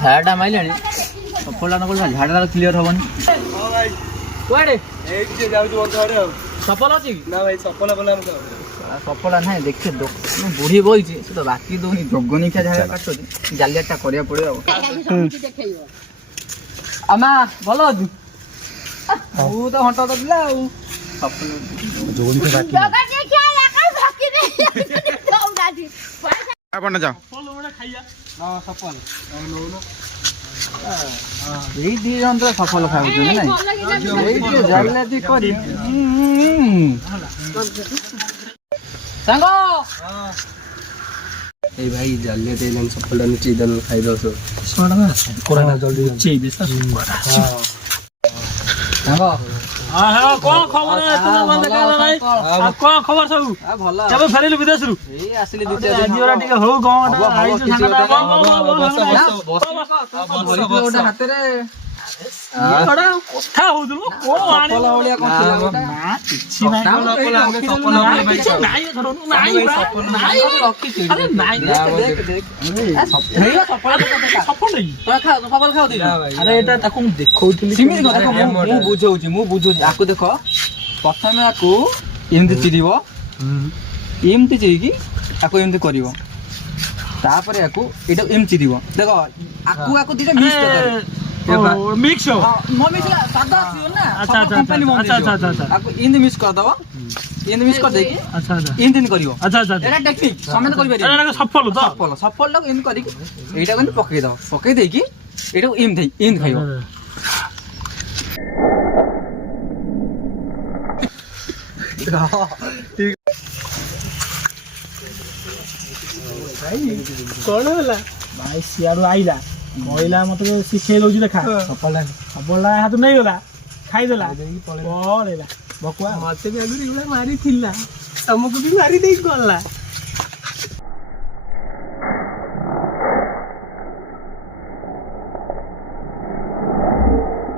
ঝାଡ଼ାଟା ମାଇଲାଣି ସଫଳଟା ନ କଲେ ଝାଡ଼ାଟା କ୍ଲିୟର ହବନି। କୁଆଡ଼େ ସଫଳ ଅଛି ନା ଭାଇ? ସଫଳ ନାହିଁ ଦେଖେ ବୁଢ଼ୀ ବଇଛି ସେ ତ ବାକି ଦଉନି ଜଗନିକା ଝାଡ଼ା କାଟୁଛି ଜାଲିଆଟା କରିବାକୁ ପଡ଼ିବ ଆଉ। ଆମା ଭଲ ଅଛୁ? ମୁଁ ତ ହଣ୍ଟ ପିଲା ଆଉ ଏଇ ଦି ଜଣ ତ ସଫଳ ଖାଉଛନ୍ତି ନାଇଁ ସାଙ୍ଗ এই ভাই জালিয়া দিলেন সফলটা নিচে দেন খাই দাও তো কোরাটা জলদি চেয়ে সাঙ্গ କଣ ଖବର କଣ ଖବର ସବୁ? କେବେ ଫେରିଲୁ ବିଦେଶରୁ? ଏଇ ଆସିଲି ଟିକେ ହଉ ଗୋଟେ ହାତରେ କଥା ହଉଥିଲୁ ତାକୁ ମୁଁ ଦେଖଉଥିଲି। ମୁଁ ବୁଝଉଛି ଆକୁ ଦେଖ ପ୍ରଥମେ ଆକୁ ଏମିତି ଚିରିବ ଏମିତି ଚିରିକି ଆକୁ ଏମିତି କରିବ ତାପରେ ଆକୁ ଏଇଟା ଏମିତି ଚିରିବ ଦେଖ ଆକୁ ଆକୁ ଦିଟା ମିକ୍ସ ମିକ୍ସ କରିଦବ ଏମିତି ମିକ୍ସ କରିଦେଇକି ଏମିତି କରିବ। ସଫଳଟାକୁ ଏମିତି କରିକି ଏଇଟାକୁ ଏମିତି ପକେଇଦବ ପକେଇ ଦେଇକି ଏଇଟାକୁ ଏମିତି ଏମିତି ଖାଇବ। କଣ ହେଲା ଭାଇ ସିଆଡୁ ଆଇଲା କହିଲା ମତେ ଶିଖେଇ ଦଉଛି ଦେଖା ସଫଳଟା ହାତ ନେଇଗଲା ଖାଇଦେଲା ପଳେଇଲା ଭକୁଆ ମତେ ବି ଆଗରୁ ଏଇଭଳିଆ ମାରିଥିଲା ତମକୁ ବି ମାରି ଦେଇକି ଗଲା।